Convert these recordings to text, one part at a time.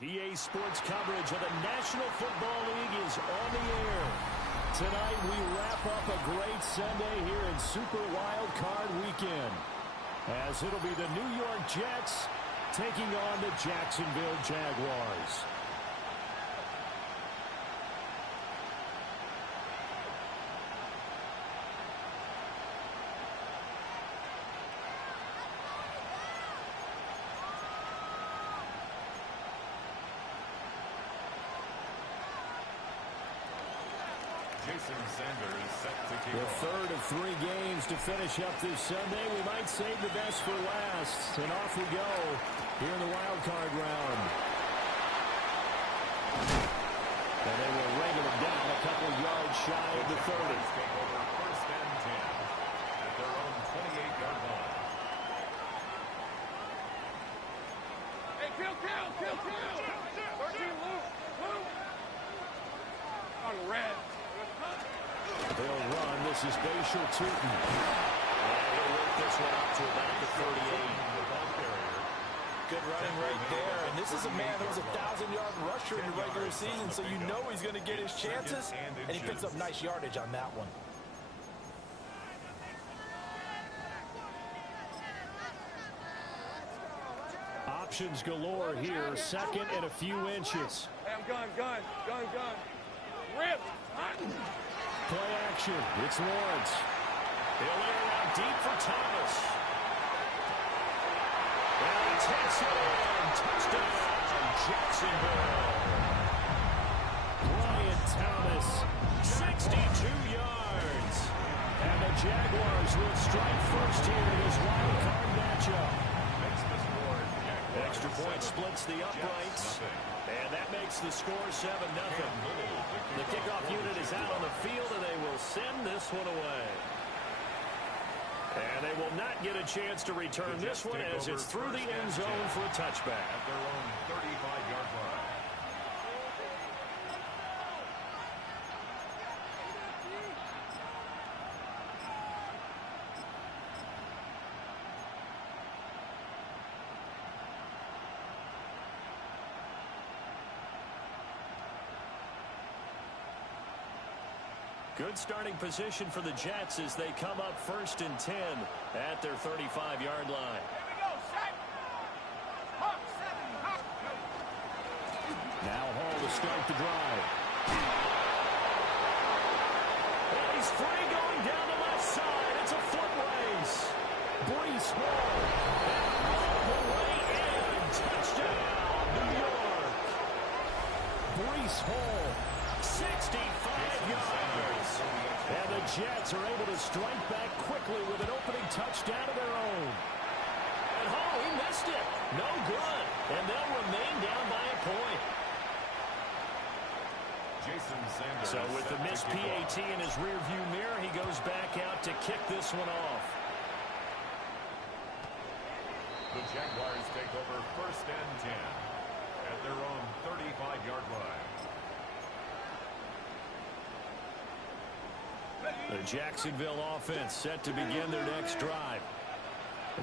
EA Sports coverage of the National Football League is on the air. Tonight we wrap up a great Sunday here in Super Wild Card Weekend, as it'll be the New York Jets taking on the Jacksonville Jaguars. The third of 3 games to finish up this Sunday. We might save the best for last. And off we go here in the wild card round. And they will wrangle it down a couple yards shy of the 30. First and 10 at their own 28-yard line. Hey, kill! 13, Luke! On red. They'll run. This is Bashal Tootin. He'll work this one out to about the 38. Good running right there. And this is a man that was a 1,000-yard rusher in the regular season, so you know he's going to get his chances. And he picks up nice yardage on that one. Options galore here. Second and a few inches. Hey, I'm gun. Rip! Play action. It's Lawrence. He'll lay it out deep for Thomas. And he takes it in. Touchdown, Jacksonville. Brian Thomas, 62 yards. And the Jaguars will strike first here in this wild card matchup. Extra point splits the uprights. And that makes the score 7-0. The kickoff unit is out on the field, and they will send this one away. And they will not get a chance to return this one as it's through the end zone for a touchback. At their own 35-yard line. Good starting position for the Jets as they come up first and 10 at their 35-yard line. Now Hall to start the drive. And he's free going down the left side. It's a foot race. Breece Hall. And all the way in. Touchdown, New York. Breece Hall. 65 yards. And the Jets are able to strike back quickly with an opening touchdown of their own. And Hall, he missed it. No good. And they'll remain down by a point. So with the missed PAT in his rearview mirror, he goes back out to kick this one off. The Jaguars take over first and 10 at their own 35-yard line. The Jacksonville offense set to begin their next drive.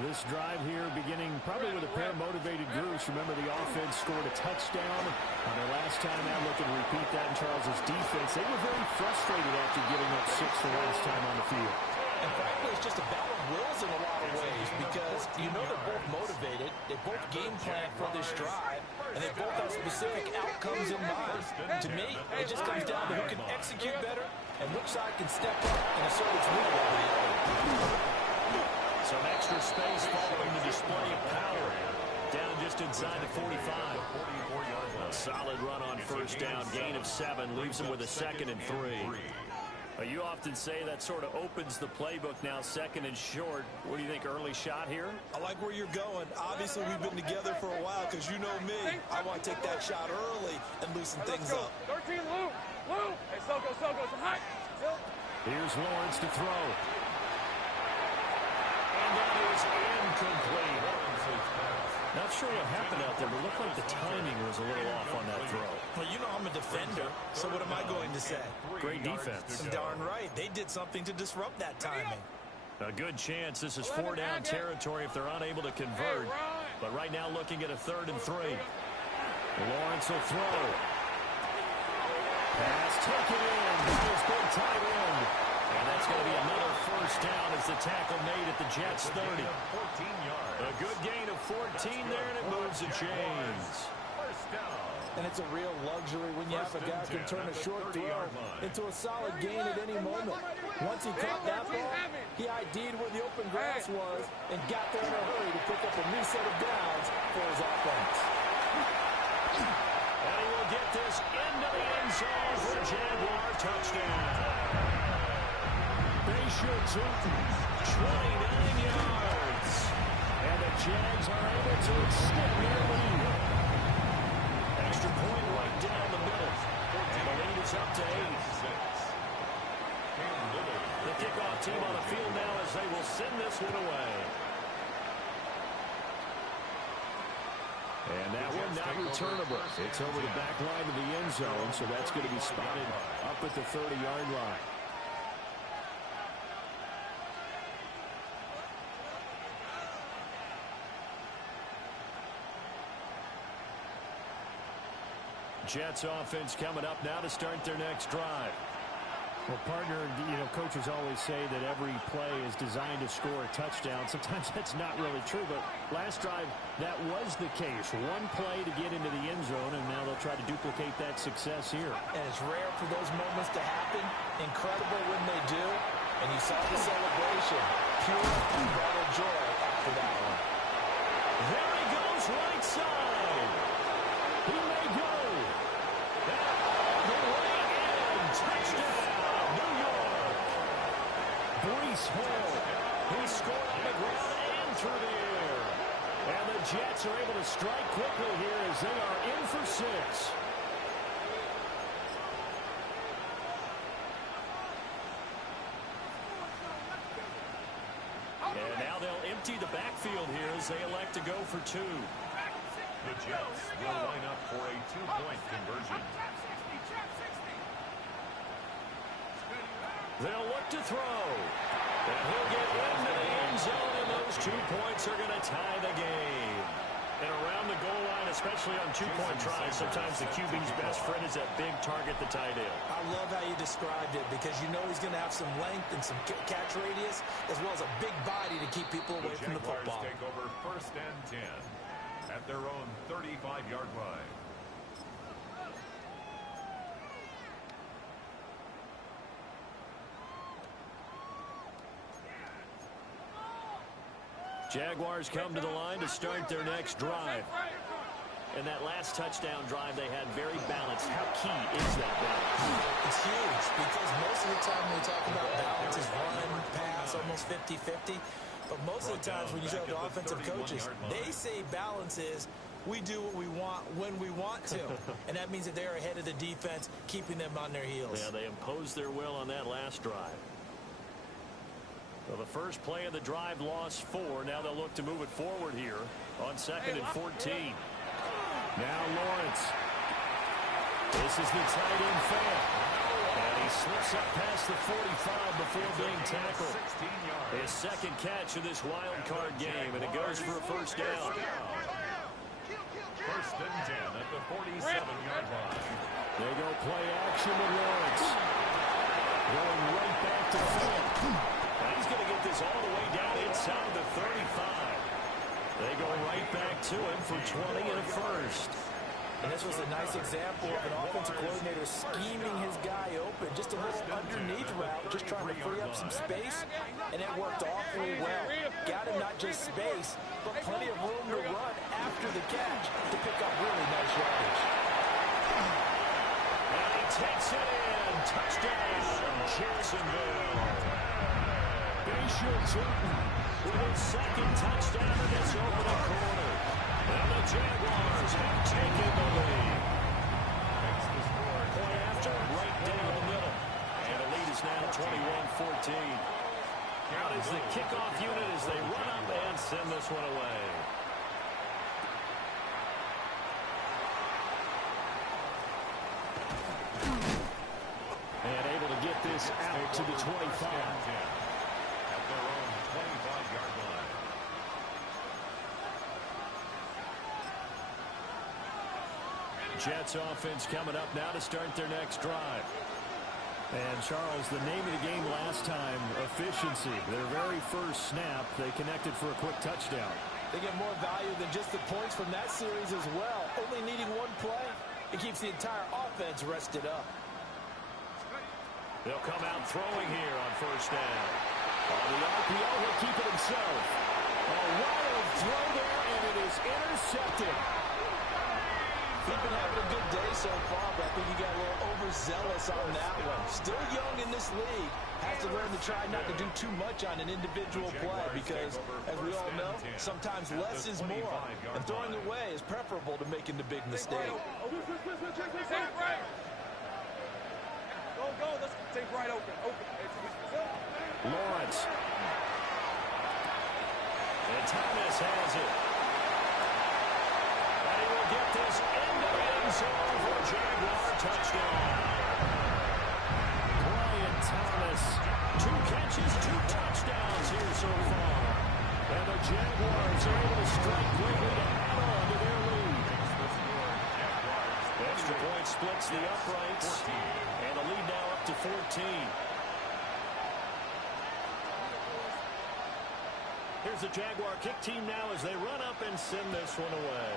This drive here beginning probably with a pair of motivated groups. Remember, the offense scored a touchdown on their last time out. Looking to repeat that in Charles' defense. They were very frustrated after giving up 6 the last time on the field. And frankly, it's just a battle of wills in a lot of ways because you know they're both motivated. They both game plan for this drive, and they both have specific outcomes in mind. To me, it just comes down to who can execute better and which side can step up and assert its will over the other. Some extra space following the display of power. Down just inside the 45. A solid run on first down. Gain of 7 leaves them with a 2nd and 3. You often say that sort of opens the playbook now, 2nd and short. What do you think, early shot here? I like where you're going. Obviously, we've been together for a while because you know me. I want to take that shot early and loosen things up. 13, Luke! Hey, so go. Hot! Here's Lawrence to throw. And that is incomplete. Not sure what happened out there, but it looked like the timing was a little off on that throw. Well, you know I'm a defender, so what am I going to say? Great defense. Darn right. They did something to disrupt that timing. A good chance this is 4-down territory if they're unable to convert. But right now looking at a 3rd and 3. Lawrence will throw. Pass taken in. His big tight end. And that's going to be another first down as the tackle made at the Jets' 30. 14 yards. A good gain of 14 there, and it moves the chains. First down. And it's a real luxury when you have a guy who can turn a short throw into a solid gain at any moment. Once he caught that ball, he ID'd where the open grass was and got there in a hurry to pick up a new set of downs for his offense. And he will get this into the end zone for a Jaguar touchdown. Bayshore Tilton, 29 yards. And the Jags are able to extend their lead. Extra point right down the middle. And the lead is up to 8. The kickoff team on the field now as they will send this one away. And that one not returnable. It's over the back line of the end zone, so that's going to be spotted up at the 30-yard line. Jets offense coming up now to start their next drive. Well, partner, coaches always say that every play is designed to score a touchdown. Sometimes that's not really true, but last drive, that was the case. One play to get into the end zone, and now they'll try to duplicate that success here. And it's rare for those moments to happen. Incredible when they do. And you saw the celebration. Pure unbridled joy after that one. There he goes, right side. He may go. And all the way in. Touchdown, New York. Breece Hall. He scored on the ground and through the air. And the Jets are able to strike quickly here as they are in for 6. And now they'll empty the backfield here as they elect to go for 2. The Jets will line up for a 2-point conversion. They'll look to throw. And he'll get into the end zone, and those 2 points are going to tie the game. And around the goal line, especially on 2-point tries, sometimes the QB's best friend is that big target, the tight end. I love how you described it because you know he's going to have some length and some catch radius as well as a big body to keep people away from the football. The Jaguars take over first and 10 at their own 35-yard line. Jaguars come to the line to start their next drive. And that last touchdown drive they had very balanced. How key is that balance? It's huge because most of the time when we talk about balance is run, pass, almost 50-50. But most of the times when you talk to offensive coaches, they say balance is we do what we want when we want to. And that means that they're ahead of the defense, keeping them on their heels. Yeah, they imposed their will on that last drive. Well, the first play of the drive lost 4. Now they'll look to move it forward here on 2nd and 14. Now Lawrence. This is the tight end fan. And he slips up past the 45 before being tackled. His second catch of this wild card game, and it goes for a first down. First and 10 at the 47-yard line. They go play action with Lawrence. Going right back to the field. Now he's going to get this all the way down inside the 35. They go right back to him for 20 and a first. And this was a nice example of an offensive coordinator scheming his guy open. Just a little underneath route, just trying to free up some space, and it worked awfully well. Got him not just space, but plenty of room to run after the catch to pick up really nice yardage. And he takes it in. Touchdown, Jacksonville. Bayshore Tilton with his second touchdown in this opening quarter. And the Jaguars have taken the lead. Point after, right down the middle. And the lead is now 21-14. Out is the kickoff unit as they run up and send this one away. And able to get this out to the 25. At their own 25-yard line. Jets offense coming up now to start their next drive. And, Charles, the name of the game last time, efficiency. Their very first snap, they connected for a quick touchdown. They get more value than just the points from that series as well. Only needing one play, it keeps the entire offense rested up. They'll come out throwing here on first down. On the RPO, he'll keep it himself. A wild throw there, and it is intercepted. He's been having a good day so far, but I think he got a little overzealous on that one. Still young in this league. Has to learn to try not to do too much on an individual play because, as we all know, sometimes less is more. And throwing away is preferable to making the big mistake. Go, let's take right open. Lawrence. And Thomas has it. And he will get this into the end zone for a Jaguar touchdown. Brian Thomas, 2 catches, 2 touchdowns here so far. And the Jaguars are able to strike quickly to add on to their lead. The extra point splits the uprights. And the lead now up to 14. Here's the Jaguar kick team now as they run up and send this one away.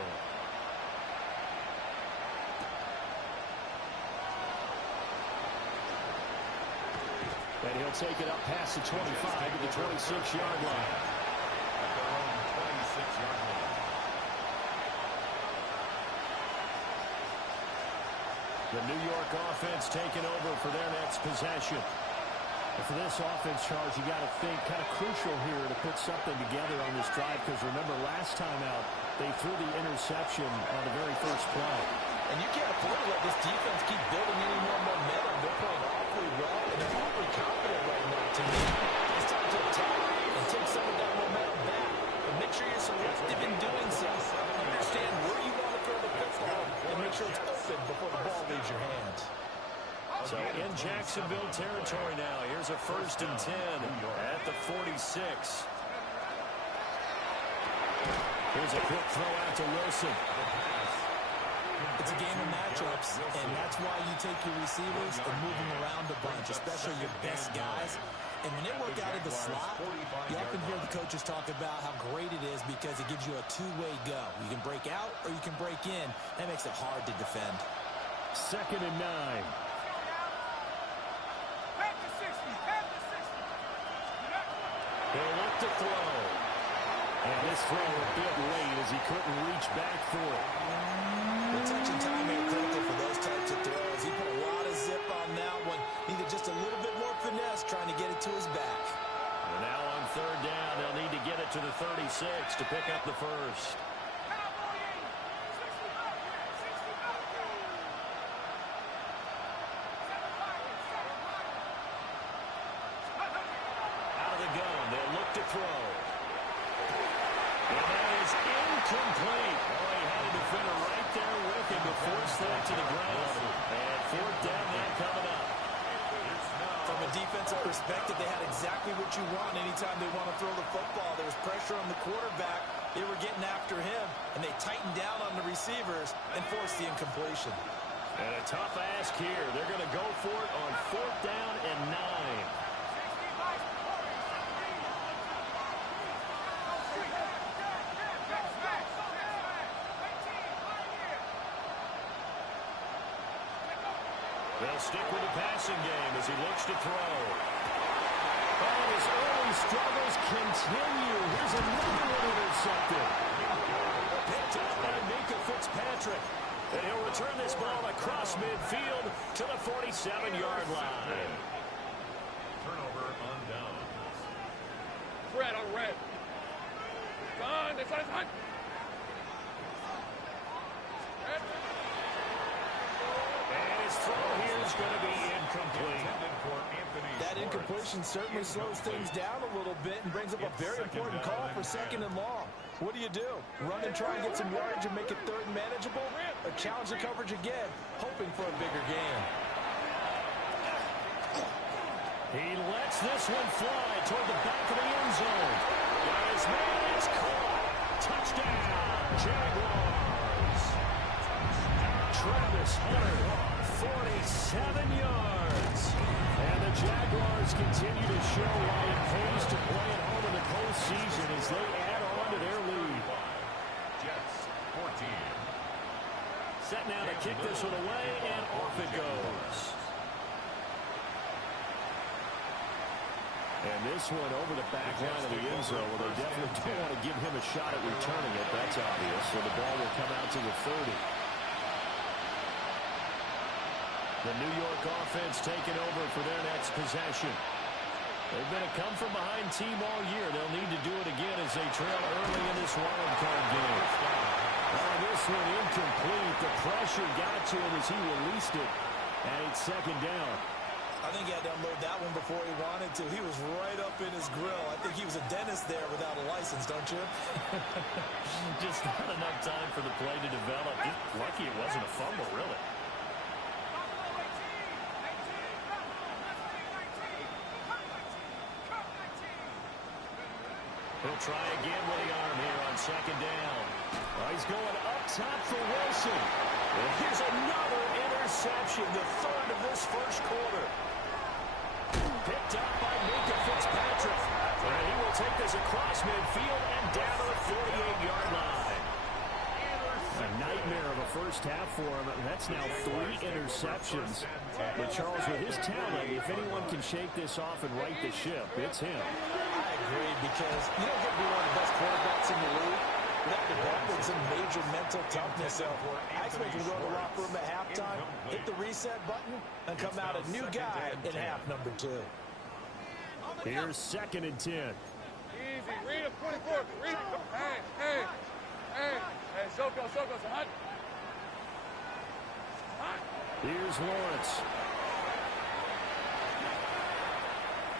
And he'll take it up past the 25 to the 26-yard line. At their own 26-yard line. The New York offense taking over for their next possession. And for this offense, Charles, you got to think kind of crucial here to put something together on this drive because remember last time out they threw the interception on the very first play. And you can't afford to let this defense keep building any more momentum. They're playing awfully well and they're awfully confident right now. To me, it's time to attack and take some of that momentum back. But make sure you're selective in doing so. Understand where you want to throw the football and make sure it's open before the ball leaves your hands. So in Jacksonville territory now. Here's a 1st and 10 at the 46. Here's a quick throw out to Wilson. It's a game of matchups, and that's why you take your receivers and move them around a bunch, especially your best guys. And when they work out of the slot, you often hear the coaches talk about how great it is because it gives you a two-way go. You can break out or you can break in. That makes it hard to defend. 2nd and 9. He'll look to throw. And this throw a bit late as he couldn't reach back for it. The touch and time are critical for those types of throws. He put a lot of zip on that one. Needed just a little bit more finesse trying to get it to his back. And now on 3rd down, they'll need to get it to the 36 to pick up the first. Out of the gun, they'll look to throw. And that is incomplete. Oh, he had a defender right there with him to force that to the ground. And 4th down now coming up. From a defensive perspective, they had exactly what you want anytime they want to throw the football. There was pressure on the quarterback. They were getting after him, and they tightened down on the receivers and forced the incompletion. And a tough ask here. They're going to go for it on 4th down and 9. They'll stick with the passing game as he looks to throw. And his early struggles continue. Here's another one intercepted. Picked up by Minka Fitzpatrick. And he'll return this ball across midfield to the 47-yard line. Turnover on downs. Red on red. Gun, it's on. And his throw here is going to be incomplete. That incompletion certainly slows things down a little bit and brings up a very important call for 2nd and long. What do? Run and try and get some yardage and make it 3rd and manageable? Or challenge the coverage again, hoping for a bigger gain? He lets this one fly toward the back of the end zone. And his man is caught. Touchdown, Jaguars. Travis Hunter, 47 yards. And the Jaguars continue to show why it pays to play at home in the postseason as they add on to their lead. Jets, 14. Set now to kick this one away, and off it goes. And this one over the back line of the end zone. Well, they definitely don't want to give him a shot at returning it. That's obvious. So the ball will come out to the 30. The New York offense taking over for their next possession. They've been a come-from-behind team all year. They'll need to do it again as they trail early in this wild card game. This one incomplete. The pressure got to him as he released it. And it's second down. I think he had to unload that one before he wanted to. He was right up in his grill. I think he was a dentist there without a license, don't you? Just not enough time for the play to develop. Lucky it wasn't a fumble, really. He'll try again with the arm here on second down. He's going up top for Wilson. And here's another interception, the third of this first quarter. Picked up by Minka Fitzpatrick. And he will take this across midfield and down to the 48-yard line. A nightmare of a first half for him. That's now 3 interceptions. But Charles, with his talent, if anyone can shake this off and right the ship, it's him. I agree, because you don't get to be one of the best quarterbacks in the league without developing some major mental toughness. So I expect him to go to the locker room at halftime, hit the reset button, and come out a new guy in half number 2. Here's second and 10. Easy. Read him, 24. Read him. Hey. Soko, son. Here's Lawrence.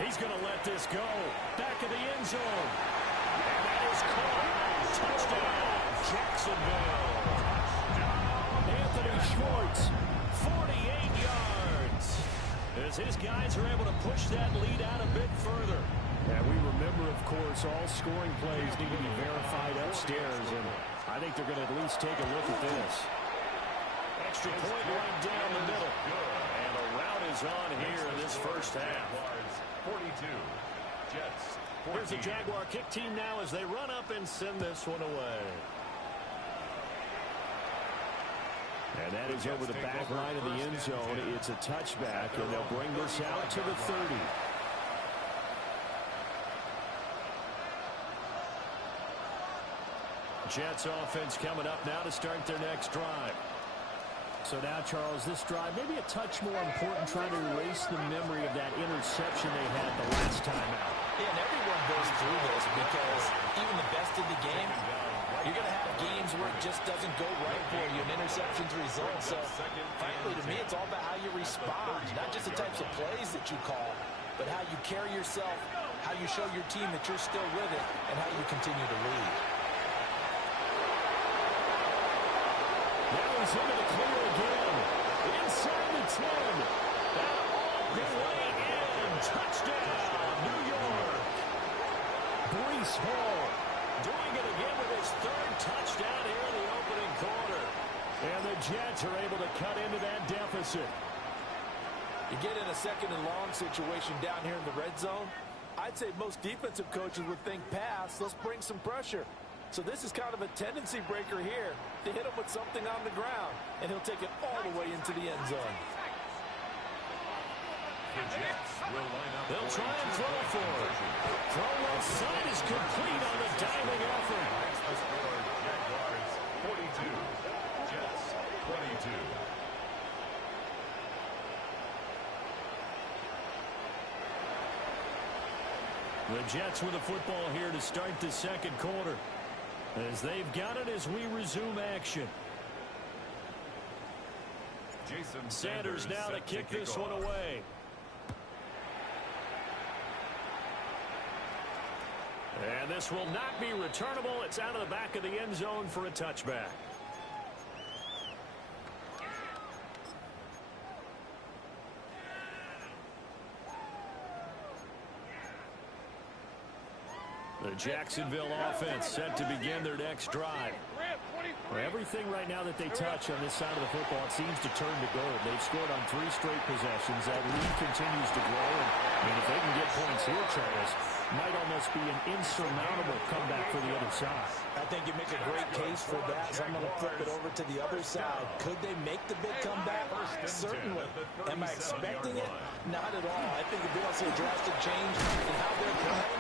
He's going to let this go. Back of the end zone. And that is caught. Touchdown, Jacksonville. Anthony Schwartz, 48 yards. As his guys are able to push that lead out a bit further. And we remember, of course, all scoring plays need to be verified upstairs. And I think they're going to at least take a look at this. Extra point right down the middle. And the route is on here in this first half. 42. Jets, 14. Here's the Jaguar kick team now as they run up and send this one away. And that is over the back line of the end zone. It's a touchback, and they'll bring this out to the 30. Jets offense coming up now to start their next drive. So now, Charles, this drive maybe a touch more important, trying to erase the memory of that interception they had the last time out. Yeah, and everyone goes through this because even the best in the game, you're going to have games where it just doesn't go right for you, and interceptions result. So, frankly, to me, it's all about how you respond, not just the types of plays that you call, but how you carry yourself, how you show your team that you're still with it, and how you continue to lead. Now he's into the clear again. Inside the 10. And all the way in. Touchdown, New York. Breece Hall doing it again with his third touchdown here in the opening quarter. And the Jets are able to cut into that deficit. You get in a second and long situation down here in the red zone, I'd say most defensive coaches would think pass, let's bring some pressure. So this is kind of a tendency breaker here to hit him with something on the ground, and he'll take it all the way into the end zone. The Jets will line up. They'll try and throw for it. Throw left side is complete on the diving effort. Jaguars 42. Jets 22. The Jets with the football here to start the second quarter. As they've got it as we resume action. Jason Sanders now to kick this one away. And this will not be returnable. It's out of the back of the end zone for a touchback. The Jacksonville offense set to begin their next drive. Grab 24. Well, everything right now that they touch on this side of the football, it seems to turn to gold. They've scored on 3 straight possessions. That lead continues to grow. And if they can get points here, Charles, might almost be an insurmountable comeback for the other side. I think you make a great case for that. So I'm going to flip it over to the other side. Could they make the big comeback? Certainly. Am I expecting it? Not at all. I think if we don't see a drastic change in how they're playing,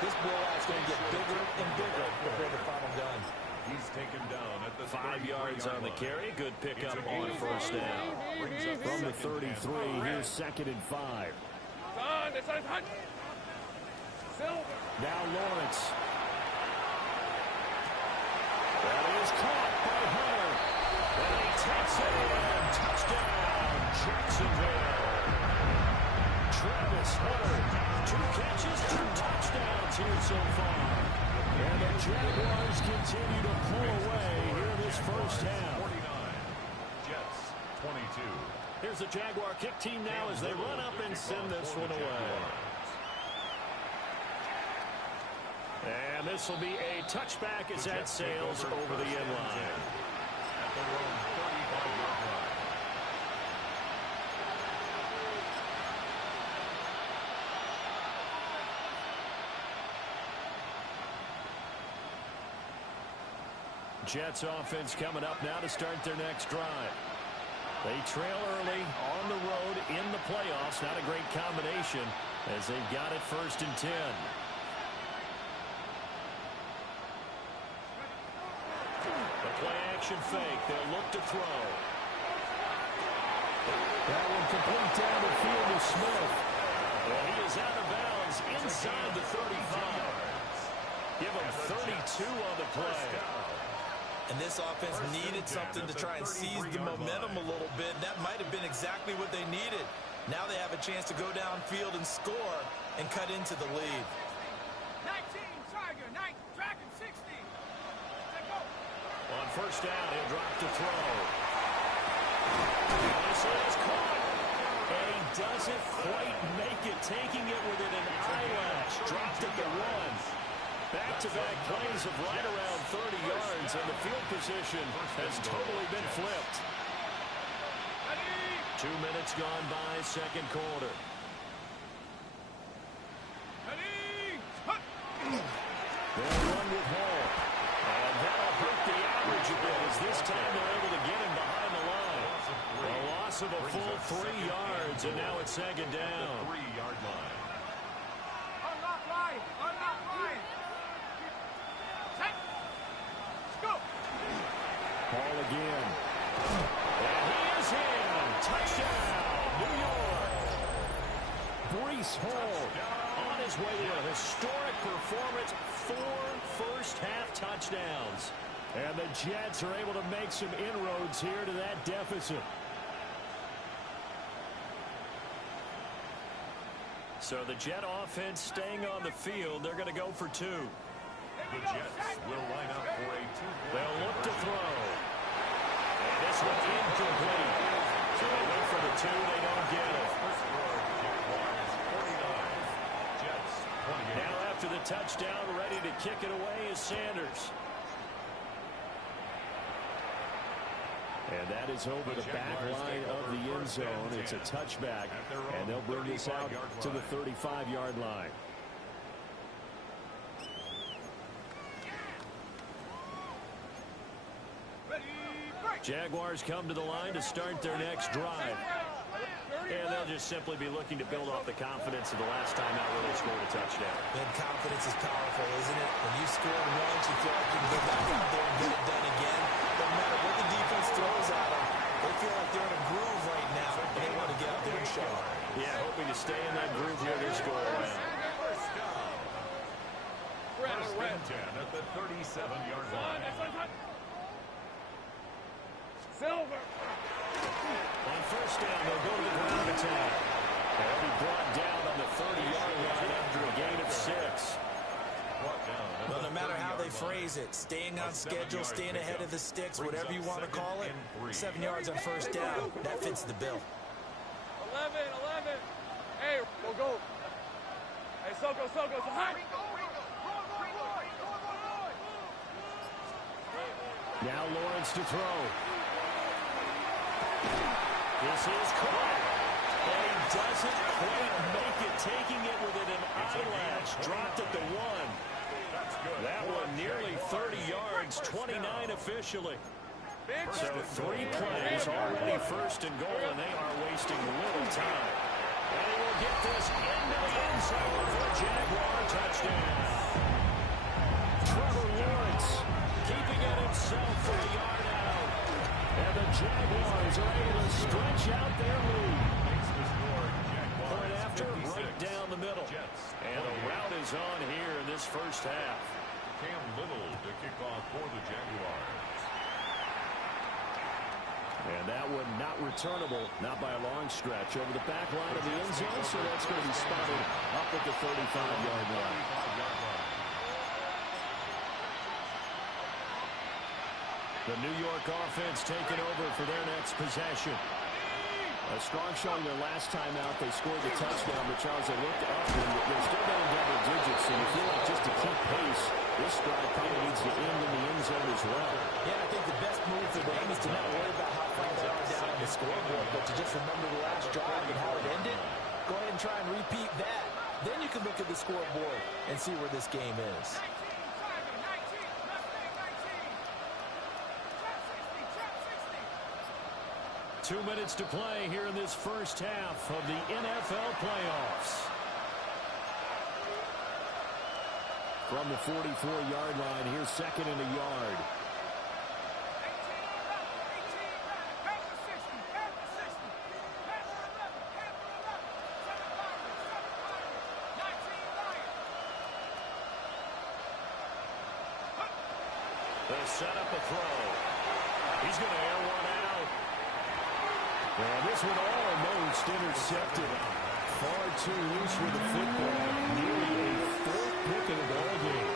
this blowout's going to get bigger and bigger before the final gun. He's taken down at the 5 yards on the carry. Good pickup on first down. From the 33, here's 2nd and 5. Now Lawrence. That is caught by Hunter. And he takes it in. Touchdown, Jacksonville. Travis Hunter, 2 catches, 2 touchdowns here so far. And the Jaguars continue to pull away here this first half. 49. Jets 22. Here's the Jaguar kick team now as they run up and send this one away. And this will be a touchback as that sails over the end line. At their own 35-yard line. Jets offense coming up now to start their next drive. They trail early on the road in the playoffs. Not a great combination as they've got it 1st and 10. The play action fake. They'll look to throw. That one complete down the field to Smith. And he is out of bounds inside the 35. Give him 32 on the play. And this offense needed something to try and seize the momentum a little bit. That might have been exactly what they needed. Now they have a chance to go downfield and score and cut into the lead. 19, Tiger, 9, Dragon, 60. Let's go. On first down, he'll drop to throw. This is caught. And he doesn't quite make it, taking it within an eyelash. Dropped at the 1. Back-to-back plays of right around 30 yards, and the field position has totally been flipped. 2 minutes gone by, second quarter. They'll run with Hall. And that'll hurt the average a bit as this time they're able to get him behind the line. A loss of a full 3 yards, and now it's 2nd down. 3-yard line. Unlock line. Unlock line. Set. Let's go. Hall again. And he is in. Touchdown, New York. Breece Hall on his way to a historic performance. 4 first-half touchdowns. And the Jets are able to make some inroads here to that deficit. So the Jet offense staying on the field. They're going to go for 2. The Jets will line up for a 2-point. They'll look to throw. And this one incomplete. So they went for the 2. They don't get it. First score, Jaguars 49. Jets 28. Now after the touchdown, ready to kick it away is Sanders. And that is over the back line of the end zone. It's a touchback, and they'll bring this out to the 35-yard line. Jaguars come to the line to start their next drive. And they'll just simply be looking to build off the confidence of the last time out where they scored a touchdown. And confidence is powerful, isn't it? When you score once, you feel like you can go back out there and get it done again. No matter what the defense throws at them, they feel like they're in a groove right now, and they want to get out there and show it. Yeah, hoping to stay in that groove here this go around. First down. First and 10 at the 37-yard line. Silver. On first down, they'll go to the ground attack. They'll be brought down on the 30-yard line after a gain of 6. Well, no matter how they phrase it, staying on schedule, staying ahead of the sticks, whatever you want to call it, 7 yards on first down, that fits the bill. 11. Hey, go. Hey, Soko, high. Now Lawrence to throw. This is caught. And he doesn't quite make it, taking it within an eyelash. Dropped at the 1. That one nearly 30 yards, 29 officially. So 3 plays, already first and goal, and they are wasting little time. And he will get this into the end zone for a Jaguar touchdown. Trevor Lawrence keeping it himself for a yard out. And the Jaguars are able to stretch out their lead. Point after, right down the middle. And a rout is on here in this first half. Cam Little to kick off for the Jaguars. And that one not returnable, not by a long stretch, over the back line of the end zone, so that's going to be spotted up at the 35-yard line. The New York offense taking over for their next possession. A strong showing their last time out. They scored the touchdown, but Charles, they looked up and they're still down double digits, and you feel like just to keep pace, this drive probably needs to end in the end zone as well. Yeah, I think the best move for them is to not worry about how far they are down on the scoreboard, but to just remember the last drive and how it ended. Go ahead and try and repeat that. Then you can look at the scoreboard and see where this game is. 2 minutes to play here in this first half of the NFL playoffs. From the 44-yard line, here's second and a yard. They set up a throw. He's going to air one out. And this one almost intercepted. Far too loose with the football. Nearly a fourth pick of the ball game.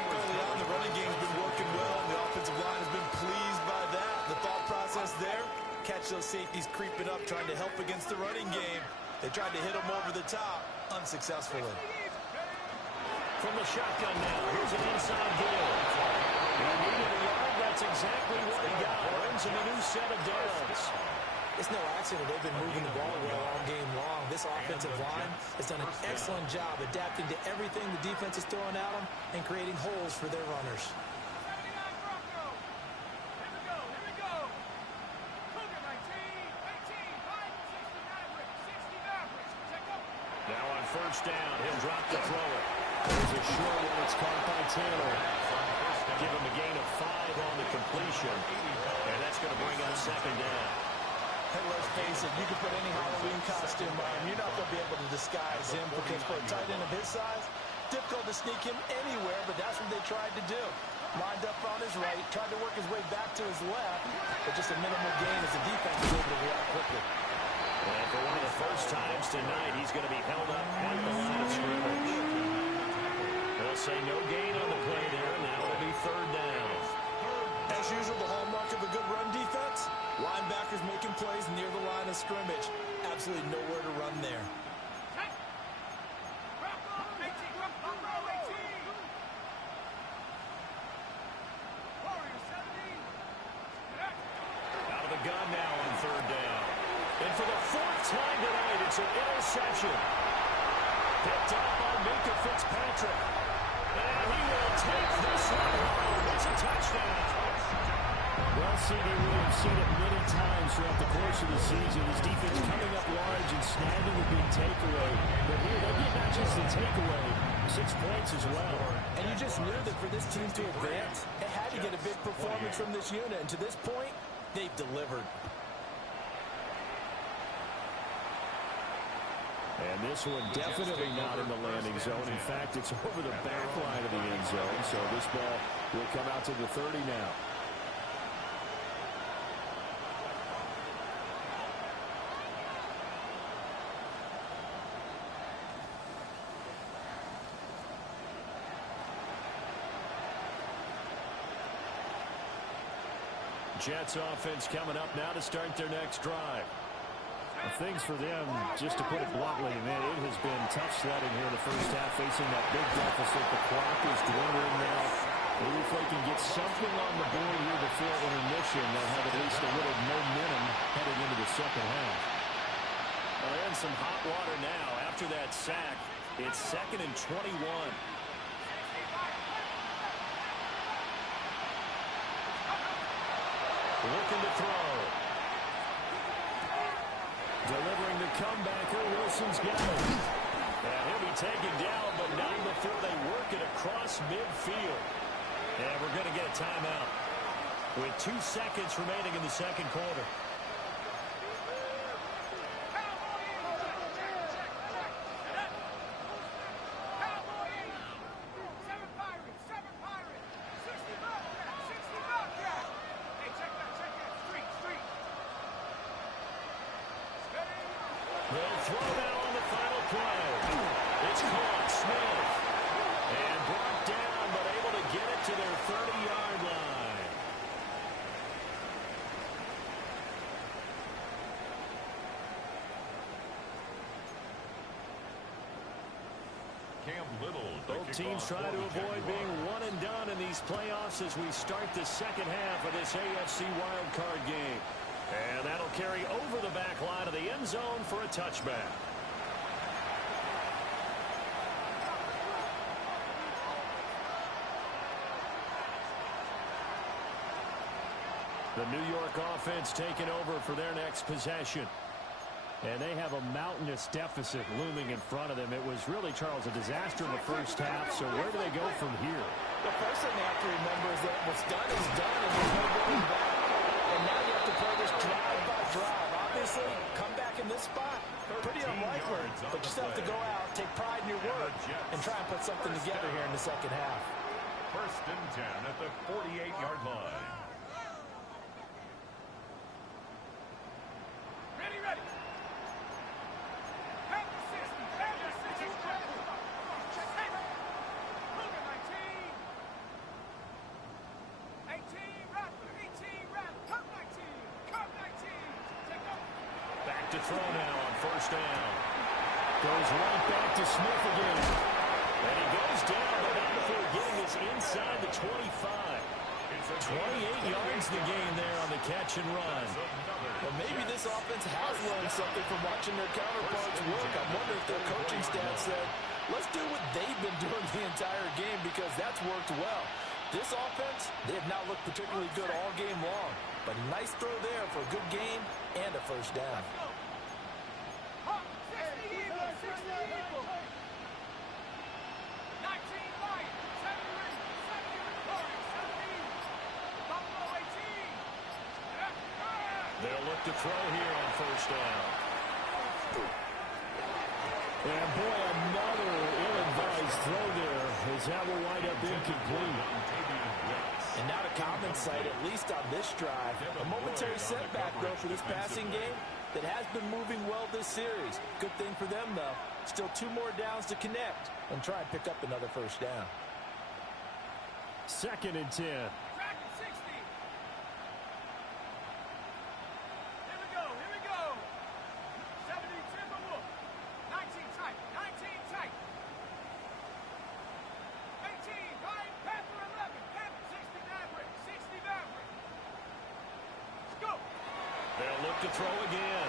Early on, the running game's been working well. The offensive line has been pleased by that. The thought process there, catch those safeties creeping up, trying to help against the running game. They tried to hit them over the top, unsuccessfully. From the shotgun now, here's an inside give. He needed a yard. That's exactly what he got. Earns him a new set of downs. It's no accident they've been moving the ball well all game long. This offensive line has done an excellent job adapting to everything the defense is throwing at them and creating holes for their runners. Now on first down, he'll drop the thrower. There's a short one. It's caught by Taylor. Give him a gain of 5 on the completion. And that's going to bring up second down. Hey, let's face it, you can put any Halloween costume on him. You're not going to be able to disguise him because for a tight end of his size, difficult to sneak him anywhere, but that's what they tried to do. Lined up on his right, tried to work his way back to his left, but just a minimal gain as the defense was able to react quickly. And for one of the first times tonight, he's going to be held up at the line of scrimmage. They'll say no gain on the play there. Now it'll be third down. As usual, the hallmark of a good run defense, linebackers making plays near the line of scrimmage. Absolutely nowhere to run there. Out of the gun now on third down. And for the 4th time tonight, it's an interception. Picked up by Minka Fitzpatrick. And he will take this one home. It's a touchdown. Well, CD, we've seen it many times throughout the course of the season. His defense coming up large and snagging a big takeaway. But here, they get not just the takeaway, 6 points as well. And you just knew that for this team to advance, it had to get a big performance from this unit. And to this point, they've delivered. And this one definitely not in the landing zone. In fact, it's over the back line of the end zone. So this ball will come out to the 30 now. Jets offense coming up now to start their next drive. Things for them, just to put it bluntly, man, it has been tough sledding here in the first half, facing that big deficit. The clock is dwindling now. Maybe if they can get something on the board here before intermission, they'll have at least a little momentum heading into the second half. Well, they're in some hot water now. After that sack, it's 2nd and 21. Looking to throw. Delivering the comebacker. Wilson's got it. And he'll be taken down, but not before they work it across midfield. And we're going to get a timeout with 2 seconds remaining in the second quarter. They'll throw now on the final play. It's caught. Smith. And brought down, but able to get it to their 30-yard line. Cam Little. Both teams try to avoid being one and done in these playoffs as we start the second half of this AFC wildcard game. And that'll carry over the back line of the end zone for a touchback. The New York offense taking over for their next possession. And they have a mountainous deficit looming in front of them. It was really, Charles, a disaster in the first half. So where do they go from here? The first thing they have to remember is that what's done is done, and there's no going back. And now you have to play this drive by drive. Obviously, come back in this spot, pretty unlikely. But you still have to go out, take pride in your work, and try and put something together here in the second half. 1st and 10 at the 48-yard line. Ready. Back to throw now on 1st down. Goes right back to Smith again. And he goes down, but not before getting this inside the 25. 28 yards the gain there on the catch and run. Well, maybe this offense has learned something from watching their counterparts work. I wonder if their coaching staff said, let's do what they've been doing the entire game, because that's worked well. This offense, they have not looked particularly good all game long. But a nice throw there for a good gain and a 1st down. They'll look to throw here on 1st down. And boy, another ill-advised throw there, as that will wind up incomplete. And now to Common's side, at least on this drive. A momentary setback, though, for this passing game that has been moving well this series. Good thing for them, though. Still 2 more downs to connect and try and pick up another 1st down. 2nd and 10. They'll look to throw again.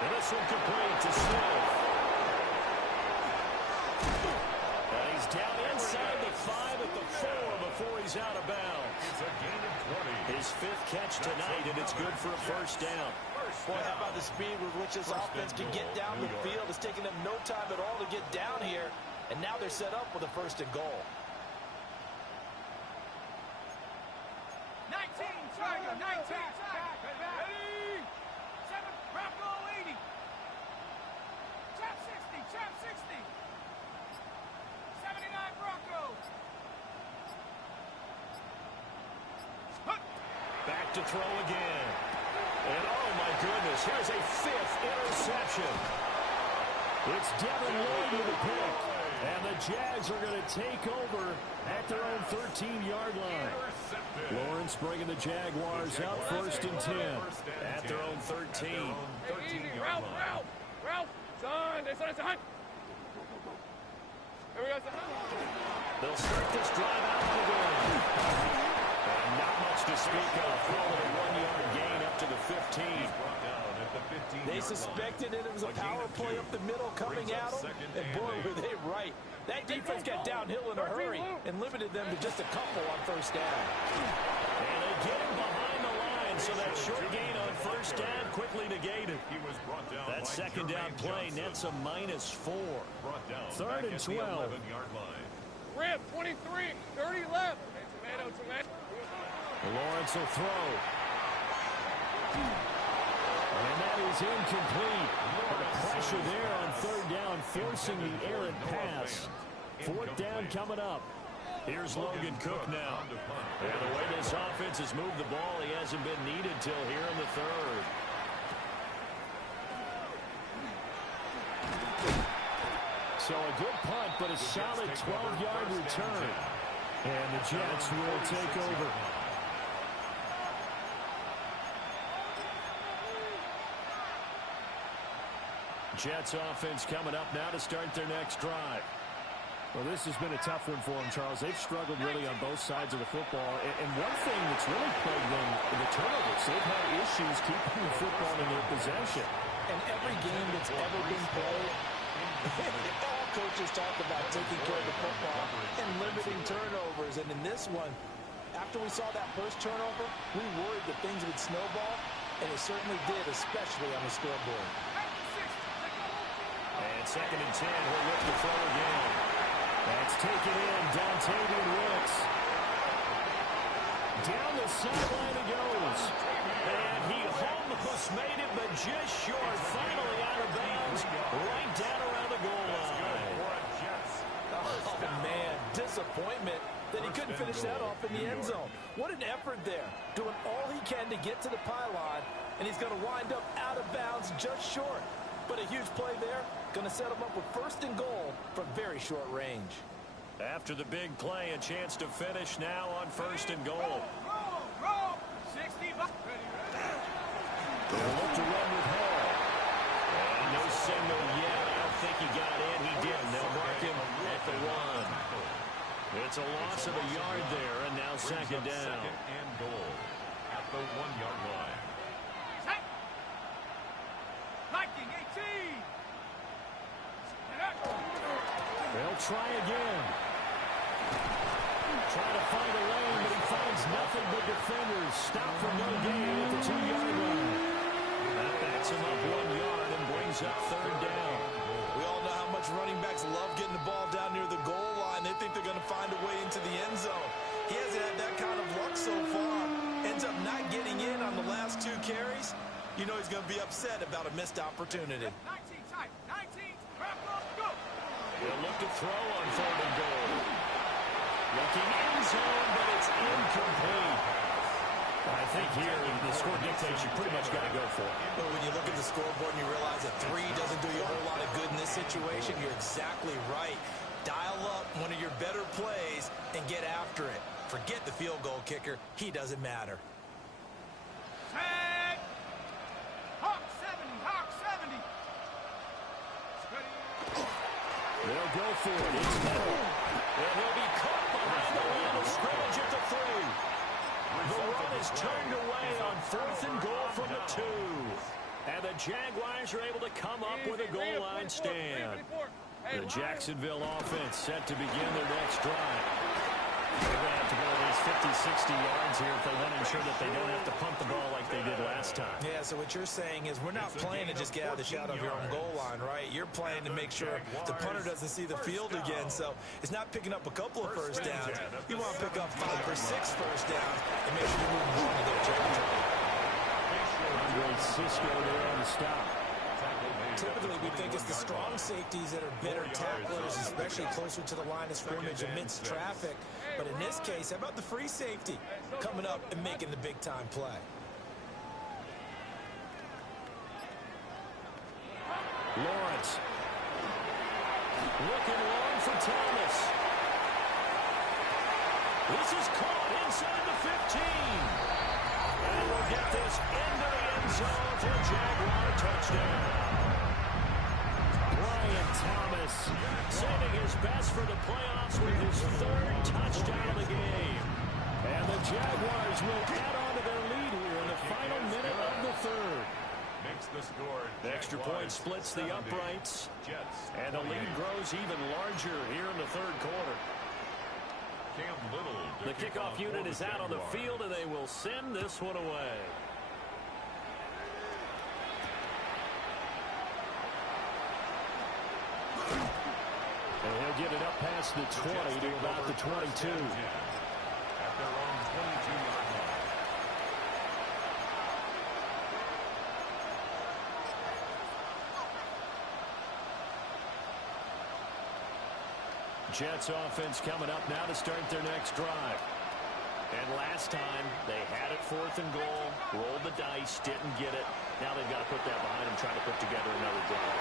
And this one complete to Smith. And he's down inside the 5 at the 4 before he's out of bounds. It's a gain of 20. His 5th catch tonight, and it's good for a 1st down. Boy, how about the speed with which this offense can get down the field? It's taking them no time at all to get down here. And now they're set up with a 1st and goal. 19, Tiger, 19, Tiger. Ready? 7, Bronco 80. Chop 60, chop 60. 79 Broncos. Back to throw again. And oh my goodness, here's a 5th interception. It's Devin Lloyd with a pick. And the Jags are going to take over at their own 13-yard line. Lawrence bringing the Jaguars up 1st and 10 at their own 13. Easy, Ralph, son, it's a hunt. Here we go. They'll start this drive out on the ground. And not much to speak of. Call it a 1-yard gain up to the 15. They suspected it was a power play up the middle coming at them, and boy, were they right. That defense got downhill in a hurry and limited them to just a couple on first down. And they get him behind the line, so that short gain on first down quickly negated. That second down play nets a -4. 3rd and 12. Rip, 23, 30 left. Hey, tomato. Lawrence will throw. And that is incomplete. The pressure there on 3rd down, forcing the errant pass. 4th down coming up. Here's Logan Cook now. And the way this offense has moved the ball, he hasn't been needed till here in the 3rd. So a good punt, but a solid 12-yard return. And the Jets will take over. Jets offense coming up now to start their next drive. Well, this has been a tough one for them, Charles. They've struggled really on both sides of the football. And one thing that's really plagued them, the turnovers. They've had issues keeping the football in their possession. And every game that's ever been played, all coaches talk about taking care of the football and limiting turnovers. And in this one, after we saw that first turnover, we worried that things would snowball, and it certainly did, especially on the scoreboard. And 2nd and 10, he'll look to throw again. That's taken in, Dontavian Wicks. Down the sideline it goes. And he almost made it, but just short. Finally out of bounds, right down around the goal line. Oh, man, disappointment that he couldn't finish that off in the end zone. What an effort there, doing all he can to get to the pylon, and he's going to wind up out of bounds just short. But a huge play there, going to set him up with 1st and goal from very short range. After the big play, a chance to finish now on 1st and goal. Roll. 60. They'll look to run with Hall. And no signal yet. I don't think he got in. He didn't. They'll mark him at the 1. It's a loss of a yard there, and now 2nd down. 2nd and goal at the 1-yard line. They'll try again. Try to find a lane, but he finds nothing but defenders. Stop for no gain at the 2-yard line. That backs him up 1 yard and brings up 3rd down. We all know how much running backs love getting the ball down near the goal line. They think they're going to find a way into the end zone. He hasn't had that kind of luck so far. Ends up not getting in on the last 2 carries. You know he's going to be upset about a missed opportunity. 19 tight. 19. Go. They'll look to throw on 3rd and goal. Looking end zone, but it's incomplete. I think here the score dictates you pretty much got to go for it. But when you look at the scoreboard and you realize that 3 doesn't do you a whole lot of good in this situation, you're exactly right. Dial up one of your better plays and get after it. Forget the field goal kicker. He doesn't matter. Tag. Hawk 70. Hawk 70. They'll go for it. It's middle. And he'll be caught behind the line of scrimmage at the 3. The run is turned away on 4th and goal from the 2. And the Jaguars are able to come up with a goal line stand. The Jacksonville offense set to begin their next drive. They're going to have to go at least 50, 60 yards here if they want to ensure that they don't have to punt the ball like they did last time. Yeah, so what you're saying is we're not playing to just get out of the shadow of your own goal line, right? You're playing to make sure the punter doesn't see the field again. So it's not picking up a couple of first downs. You want to pick up 5 or 6 first downs and make sure you're moving on to their territory. Andre Cisco there on the stop. Typically, we think it's the strong safeties that are better tacklers, especially closer to the line of scrimmage amidst traffic. But in this case, how about the free safety coming up and making the big-time play? Lawrence. Looking long for Thomas. This is caught inside the 15. And we'll get this into the end zone for a Jaguar touchdown. Brian Thomas saving his best for the playoffs with his third touchdown of the game. And the Jaguars will add on to their lead here in the final minute of the third. Makes the score. Extra point splits the uprights. And the lead grows even larger here in the third quarter. The kickoff unit is out on the field, and they will send this one away. And he'll get it up past the 20 to about the 22. At their own 22-yard line. Jets offense coming up now to start their next drive. And last time, they had it 4th and goal, rolled the dice, didn't get it. Now they've got to put that behind them, try to put together another drive.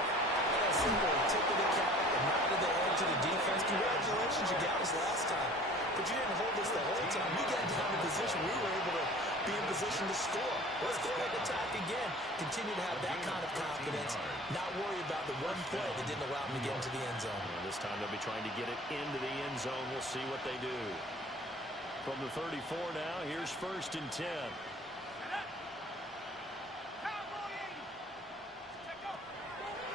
A simple tip of the cap, a nod of the head to the defense. Congratulations, you got us last time. But you didn't hold us the whole time. We got down in position. We were able to be in position to score. Let's go ahead and attack again. Continue to have that kind of confidence. Not worry about the one play that didn't allow them to get into the end zone. And this time they'll be trying to get it into the end zone. We'll see what they do. From the 34 now, here's 1st and 10.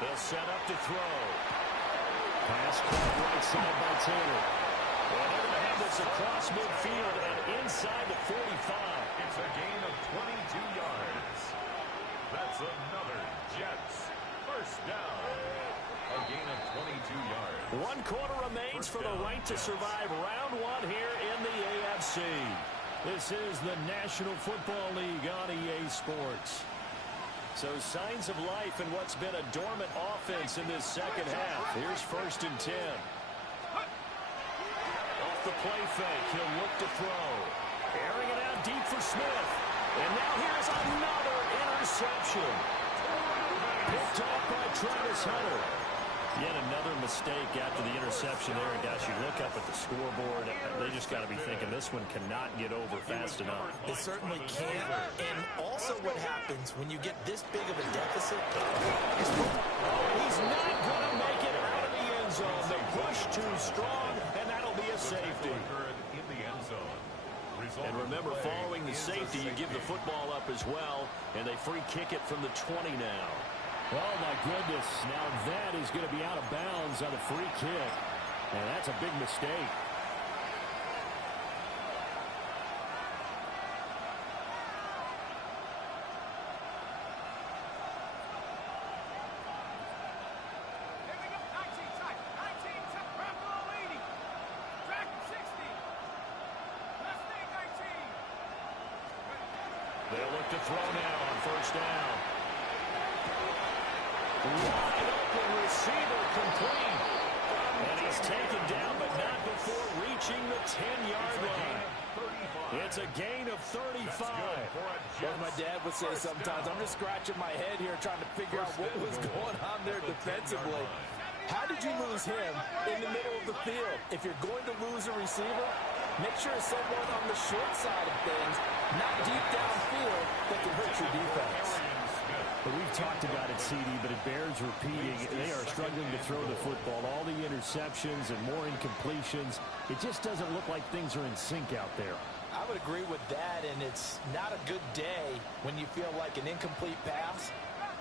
They'll set up to throw. Pass caught right side by Taylor. And they're going to have this across midfield and inside the 45. It's a gain of 22 yards. That's another Jets first down. A gain of 22 yards. 1 quarter remains for the right to survive round 1 here in the AFC. This is the National Football League on EA Sports. So signs of life in what's been a dormant offense in this second half. Here's 1st and 10. Off the play fake, he'll look to throw. Airing it out deep for Smith. And now here's another interception. Picked off by Travis Hunter. Yet another mistake after the interception there. And guys, you look up at the scoreboard, they just got to be thinking this one cannot get over fast enough. It certainly can't. And also what happens when you get this big of a deficit. He's not going to make it out of the end zone. The push too strong, and that'll be a safety. In the end zone. And remember, following the safety, you give the football up as well, and they free kick it from the 20 now. Oh, my goodness. Now that is going to be out of bounds on a free kick. And that's a big mistake. They'll look to throw now on 1st down. Wide open receiver complete. And he's taken down, but not before reaching the 10-yard line. It's a gain of 35. As my dad would say sometimes, I'm just scratching my head here trying to figure out what was going on there defensively. How did you lose him in the middle of the field? If you're going to lose a receiver, make sure it's someone on the short side of things, not deep downfield, that can hurt your defense. But we've talked about it, CD, but it bears repeating. They are struggling to throw the football. All the interceptions and more incompletions. It just doesn't look like things are in sync out there. I would agree with that, and it's not a good day when you feel like an incomplete pass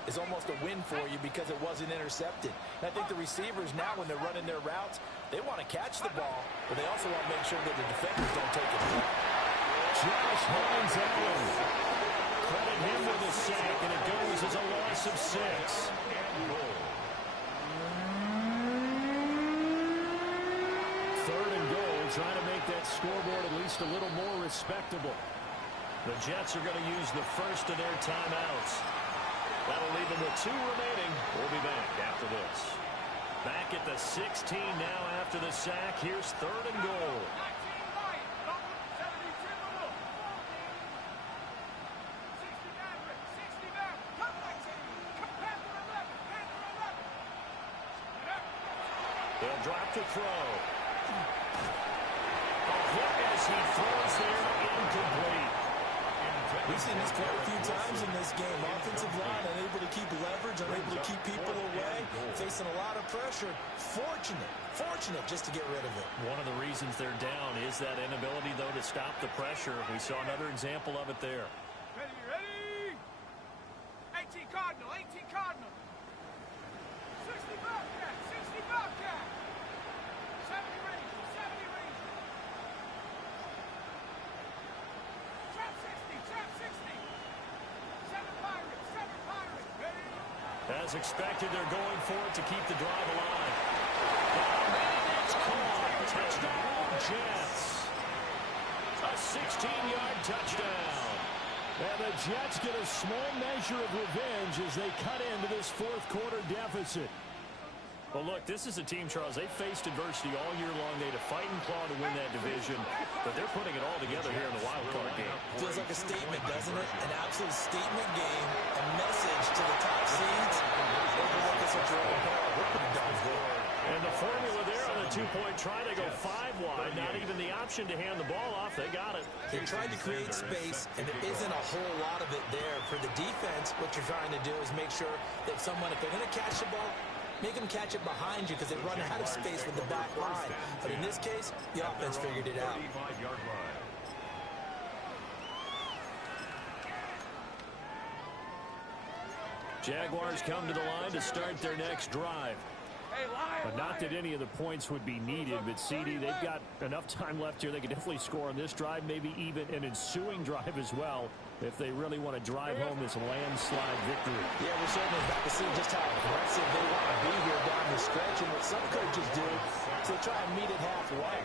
is almost a win for you because it wasn't intercepted. And I think the receivers now, when they're running their routes, they want to catch the ball, but they also want to make sure that the defenders don't take it. Josh Hines Allen. Credit him with a sack, and it goes as a loss of 6. Third and goal, trying to make that scoreboard at least a little more respectable. The Jets are going to use the first of their timeouts. That'll leave them with 2 remaining. We'll be back after this. Back at the 16 now after the sack. Here's 3rd and goal. They'll drop to throw. A hit as he throws there, incomplete. We've seen this quite a few times in this game. Offensive line unable to keep leverage, unable to keep people away, facing a lot of pressure. Fortunate just to get rid of it. One of the reasons they're down is that inability, though, to stop the pressure. We saw another example of it there. Ready? 18 Cardinal, 18 Cardinal. 60 Bobcat, 60 Bobcat. 70 Ranger, 70 Ranger. Trap 60, 7 Pirates, 7 Pirates. Ready? As expected, they're going for it to keep the drive alive. It's caught. Touchdown, Jets. A 16-yard touchdown. And the Jets get a small measure of revenge as they cut into this fourth quarter deficit. Well, look, this is a team, Charles, they faced adversity all year long. They had to fight and claw to win that division, but they're putting it all together here in the wild card game. Feels like a statement, doesn't it? An absolute statement game, a message to the top seeds. Look at such a we're pretty darn good. And the formula there on the two-point try, they go 5 wide. Not even the option to hand the ball off. They got it. They tried to create space, and there isn't a whole lot of it there. For the defense, what you're trying to do is make sure that someone, if they're going to catch the ball, make them catch it behind you because they run out of space with the back line. But in this case, the offense figured it out. Jaguars come to the line to start their next drive. But not that any of the points would be needed, but CD, they've got enough time left here. They could definitely score on this drive, maybe even an ensuing drive as well, if they really want to drive home this landslide victory. Yeah, we're certainly about to see just how aggressive they want to be here down the stretch. And what some coaches do is they try and meet it halfway,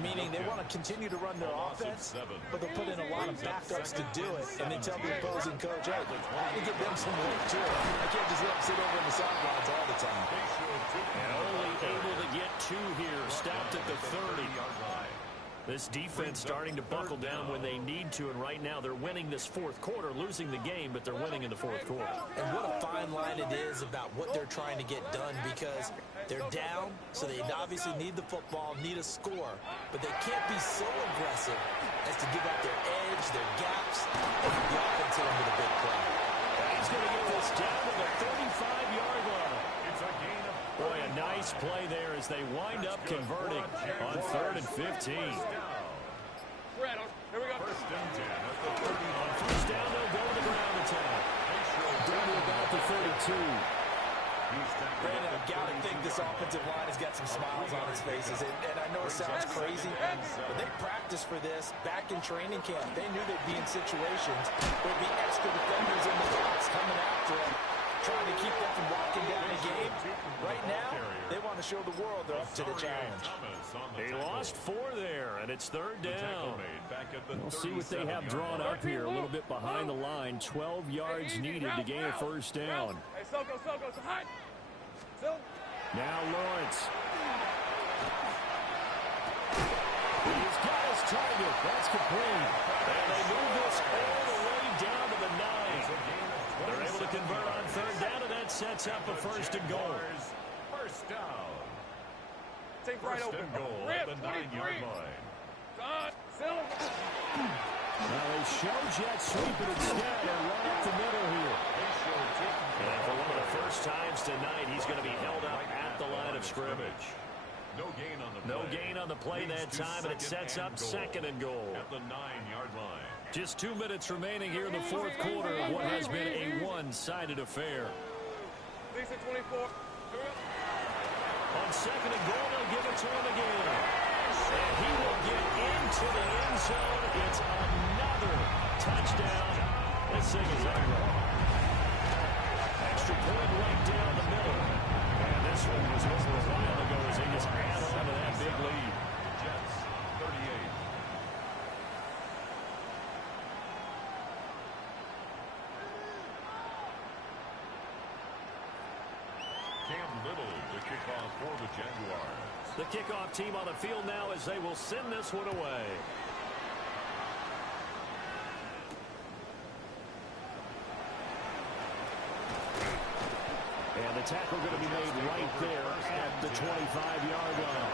meaning they want to continue to run their offense, but they'll put in a lot of backups to do it. And they tell the opposing coach, hey, I have to give them some work too. I can't just let them sit over in the sidelines all the time. And only able to get 2 here, stopped at the 30. This defense starting to buckle down when they need to, and right now they're winning this fourth quarter, losing the game, but they're winning in the fourth quarter. And what a fine line it is about what they're trying to get done, because they're down, so they obviously need the football, need a score, but they can't be so aggressive as to give up their edge, their gaps, and the offense hit them with a big play. And he's going to get this down to the 35-yard line. It's a gain of Boy, a nice play there as they wind up converting on 3rd and 15. Here we go. First and 10 at the 30. On first down, they'll go to the ground attack. Down to about the 32. Brandon, I've got to think this offensive line has got some smiles on its faces. And I know it sounds crazy, but they practiced for this back in training camp. They knew they'd be in situations where there'd be extra defenders in the box coming after them, trying to keep them from walking down the game. Right now, they want to show the world they're up to the challenge. They lost 4 there, and it's 3rd down. We'll see what they have drawn up here. A little bit behind the line. 12 yards needed to gain a first down. Hey, Soko, hot. Now Lawrence. He's got his target. That's complete. And they move this all the way down to the 9. They're able to convert on 3rd down, and that sets up a 1st and goal. First down. Take right open. Goal at the 9-yard line. Now they show jet sweep it instead and run up the middle here. And for one of the first times tonight, he's going to be held up at the line of scrimmage. No gain on the play. No gain on the play that time, and it sets up 2nd and goal. At the 9-yard line. Just 2 minutes remaining here in the fourth quarter of what has been a one-sided affair. Lisa 24. On 2nd and goal, they'll give it to him again. And he will get into the end zone. It's another touchdown. This thing is over. Extra point right down the middle. And this one was over a while ago as they just add on to that big lead. Jets, 38. Cam Little to kick off for the Jaguars. The kickoff team on the field now as they will send this one away. And the tackle going to be made right there at the 25-yard line.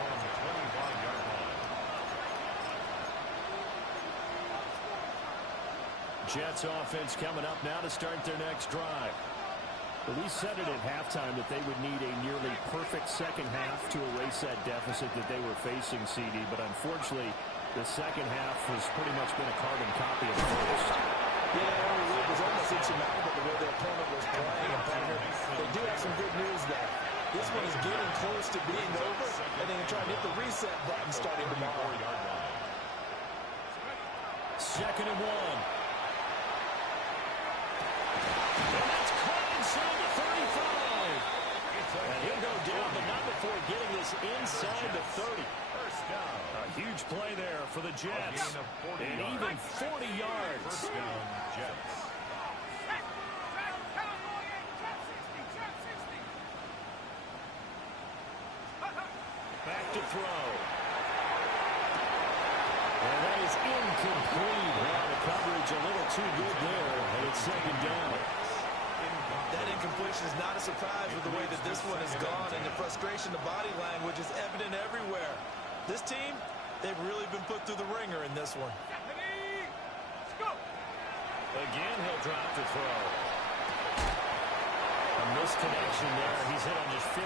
Jets offense coming up now to start their next drive. Well, we said it at halftime that they would need a nearly perfect second half to erase that deficit that they were facing, CD. But unfortunately, the second half has pretty much been a carbon copy of the first. Yeah, it was almost insurmountable the way their opponent was playing. And partner, they do have some good news there. This one is getting close to being over, and they can try to hit the reset button starting tomorrow. Second and 1. And that's caught inside the 35. And he'll go down, but not before getting this inside the 30. First down. A huge play there for the Jets. And even 40 yards. First down, Jets. Back to throw. And that is incomplete. Well, the coverage a little too good there, and it's second down. That incompletion is not a surprise with the way that this one has gone, and the frustration, the body language is evident everywhere. This team, they've really been put through the ringer in this one. Again, he'll drop the throw. A misconnection there. He's hit on just 50%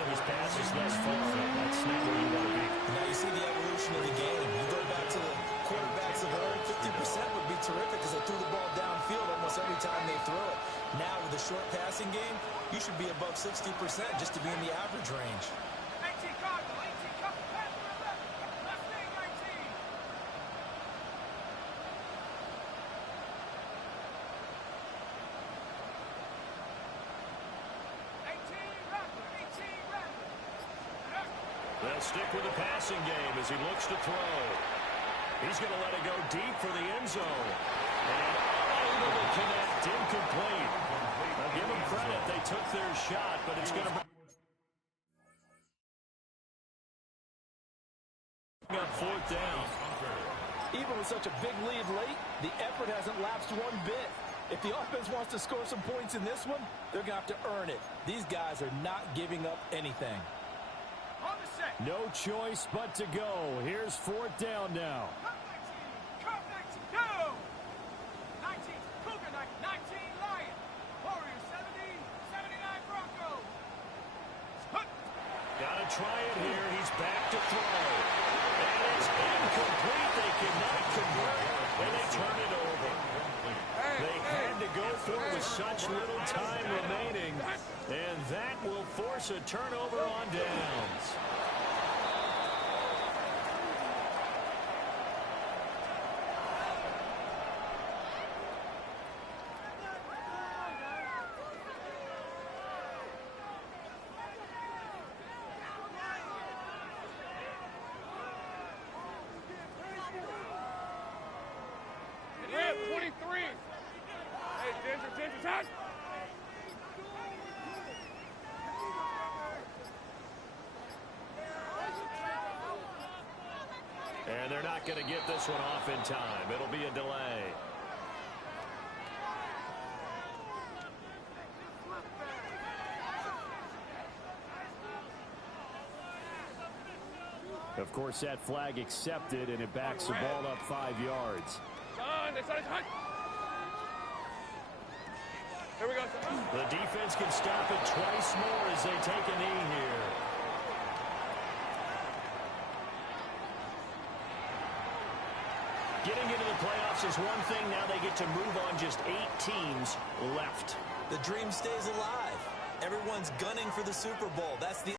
of his passes thus far. That's not where you want to be. Now you see the evolution of the game. You go back to the quarterbacks of old, 50% would be terrific because they threw the ball downfield almost every time they throw it. Now with the short passing game, you should be above 60% just to be in the average range. They'll stick with the passing game as he looks to throw. He's going to let it go deep for the end zone. And unable to connect, incomplete. I'll give them credit. They took their shot, but it's going to bring up fourth down. Even with such a big lead late, the effort hasn't lapsed one bit. If the offense wants to score some points in this one, they're going to have to earn it. These guys are not giving up anything. No choice but to go. Here's fourth down now. Come 19, go! 19, Cougar 19, Lion. Warriors 70, 79 Broncos. Gotta try it here. He's back to throw. And it's incomplete. They cannot convert, and they turn it over. They had to go for it with such little time remaining, and that will force a turnover on downs. Rip, 23. Hey, Ginger, touch. And they're not going to get this one off in time. It'll be a delay. Of course, that flag accepted, and it backs the ball up 5 yards. Here we go. The defense can stop it twice more as they take a knee here. Getting into the playoffs is one thing. Now they get to move on. Just 8 teams left. The dream stays alive. Everyone's gunning for the Super Bowl. That's the